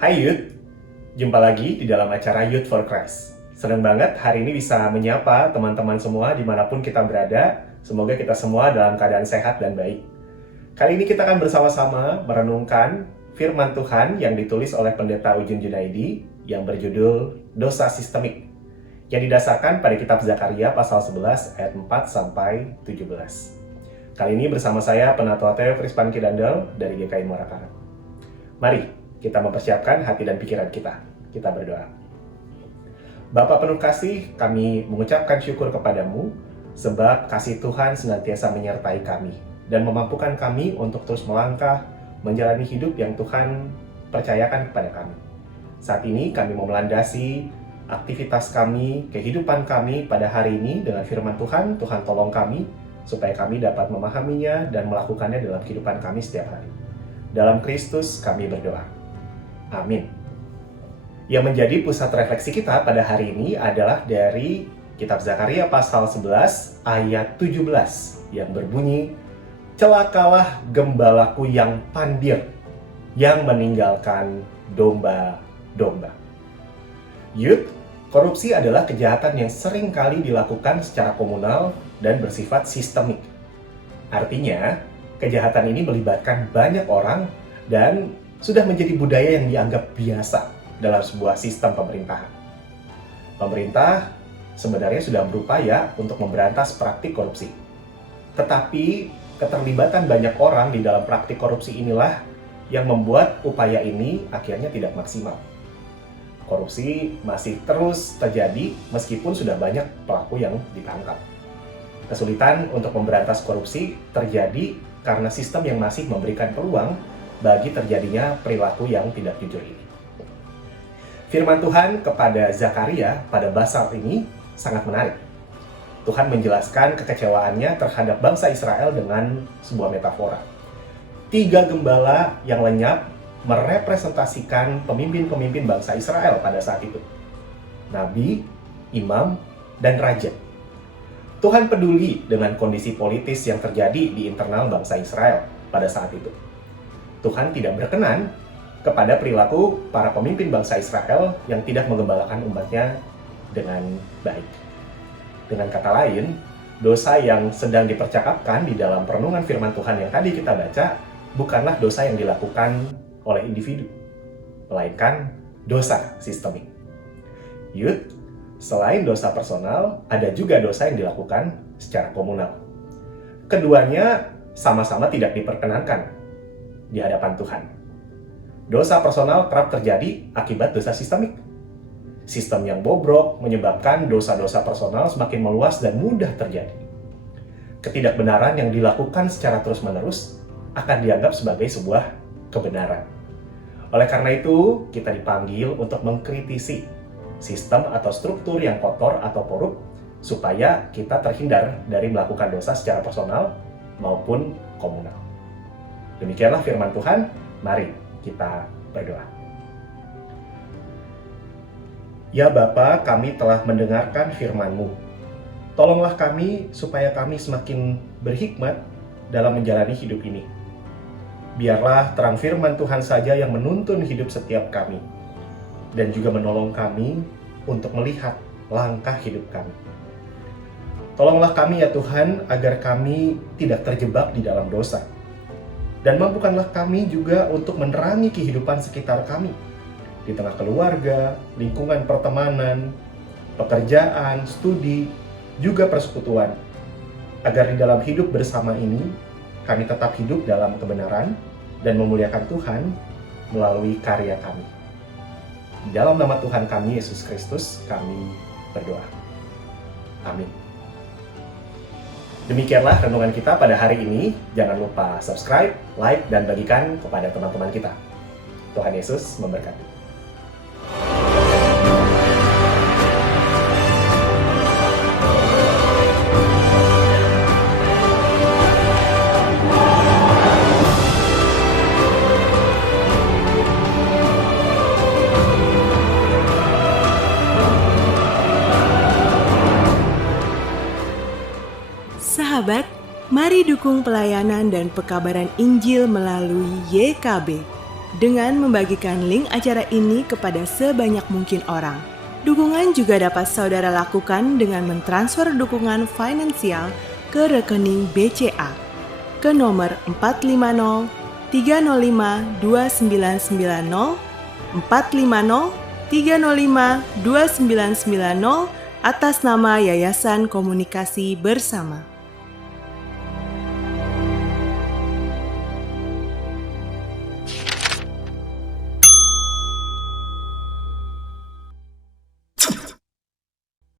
Hai Youth, jumpa lagi di dalam acara Youth for Christ. Senang banget hari ini bisa menyapa teman-teman semua dimanapun kita berada. Semoga kita semua dalam keadaan sehat dan baik. Kali ini kita akan bersama-sama merenungkan firman Tuhan yang ditulis oleh Pendeta Ujun Junaidi yang berjudul Dosa Sistemik, yang didasarkan pada kitab Zakaria pasal 11 ayat 4 sampai 17. Kali ini bersama saya Penatua Theo Krispan Kidandel dari GKI Muara Karang. Mari kita mempersiapkan hati dan pikiran kita. Kita berdoa. Bapa penuh kasih, kami mengucapkan syukur kepadamu sebab kasih Tuhan senantiasa menyertai kami dan memampukan kami untuk terus melangkah menjalani hidup yang Tuhan percayakan kepada kami. Saat ini kami mau melandasi aktivitas kami, kehidupan kami pada hari ini dengan firman Tuhan. Tuhan tolong kami supaya kami dapat memahaminya dan melakukannya dalam kehidupan kami setiap hari. Dalam Kristus kami berdoa. Amin. Yang menjadi pusat refleksi kita pada hari ini adalah dari kitab Zakaria pasal 11 ayat 17 yang berbunyi, "Celakalah gembalaku yang pandir, yang meninggalkan domba-domba." Youth, korupsi adalah kejahatan yang sering kali dilakukan secara komunal dan bersifat sistemik. Artinya, kejahatan ini melibatkan banyak orang dan sudah menjadi budaya yang dianggap biasa dalam sebuah sistem pemerintahan. Pemerintah sebenarnya sudah berupaya untuk memberantas praktik korupsi. Tetapi keterlibatan banyak orang di dalam praktik korupsi inilah yang membuat upaya ini akhirnya tidak maksimal. Korupsi masih terus terjadi meskipun sudah banyak pelaku yang ditangkap. Kesulitan untuk memberantas korupsi terjadi karena sistem yang masih memberikan peluang bagi terjadinya perilaku yang tidak jujur ini. Firman Tuhan kepada Zakaria pada pasal ini sangat menarik. Tuhan menjelaskan kekecewaannya terhadap bangsa Israel dengan sebuah metafora. 3 gembala yang lenyap merepresentasikan pemimpin-pemimpin bangsa Israel pada saat itu. Nabi, imam, dan raja. Tuhan peduli dengan kondisi politis yang terjadi di internal bangsa Israel pada saat itu. Tuhan tidak berkenan kepada perilaku para pemimpin bangsa Israel yang tidak menggembalakan umatnya dengan baik. Dengan kata lain, dosa yang sedang dipercakapkan di dalam perenungan firman Tuhan yang tadi kita baca bukanlah dosa yang dilakukan oleh individu, melainkan dosa sistemik. Youth, selain dosa personal, ada juga dosa yang dilakukan secara komunal. Keduanya sama-sama tidak diperkenankan di hadapan Tuhan. Dosa personal kerap terjadi akibat dosa sistemik. Sistem yang bobrok menyebabkan dosa-dosa personal semakin meluas dan mudah terjadi. Ketidakbenaran yang dilakukan secara terus-menerus akan dianggap sebagai sebuah kebenaran. Oleh karena itu, kita dipanggil untuk mengkritisi sistem atau struktur yang kotor atau korup supaya kita terhindar dari melakukan dosa secara personal maupun komunal. Demikianlah firman Tuhan, mari kita berdoa. Ya Bapa, kami telah mendengarkan firman-Mu. Tolonglah kami supaya kami semakin berhikmat dalam menjalani hidup ini. Biarlah terang firman Tuhan saja yang menuntun hidup setiap kami, dan juga menolong kami untuk melihat langkah hidup kami. Tolonglah kami ya Tuhan, agar kami tidak terjebak di dalam dosa. Dan mampukanlah kami juga untuk menerangi kehidupan sekitar kami, di tengah keluarga, lingkungan pertemanan, pekerjaan, studi, juga persekutuan, agar di dalam hidup bersama ini, kami tetap hidup dalam kebenaran dan memuliakan Tuhan melalui karya kami. Di dalam nama Tuhan kami, Yesus Kristus, kami berdoa. Amin. Demikianlah renungan kita pada hari ini. Jangan lupa subscribe, like, dan bagikan kepada teman-teman kita. Tuhan Yesus memberkati. Sahabat, mari dukung pelayanan dan pekabaran Injil melalui YKB, dengan membagikan link acara ini kepada sebanyak mungkin orang. Dukungan juga dapat saudara lakukan dengan mentransfer dukungan finansial ke rekening BCA ke nomor 450 305 2990 450 305 2990 atas nama Yayasan Komunikasi Bersama.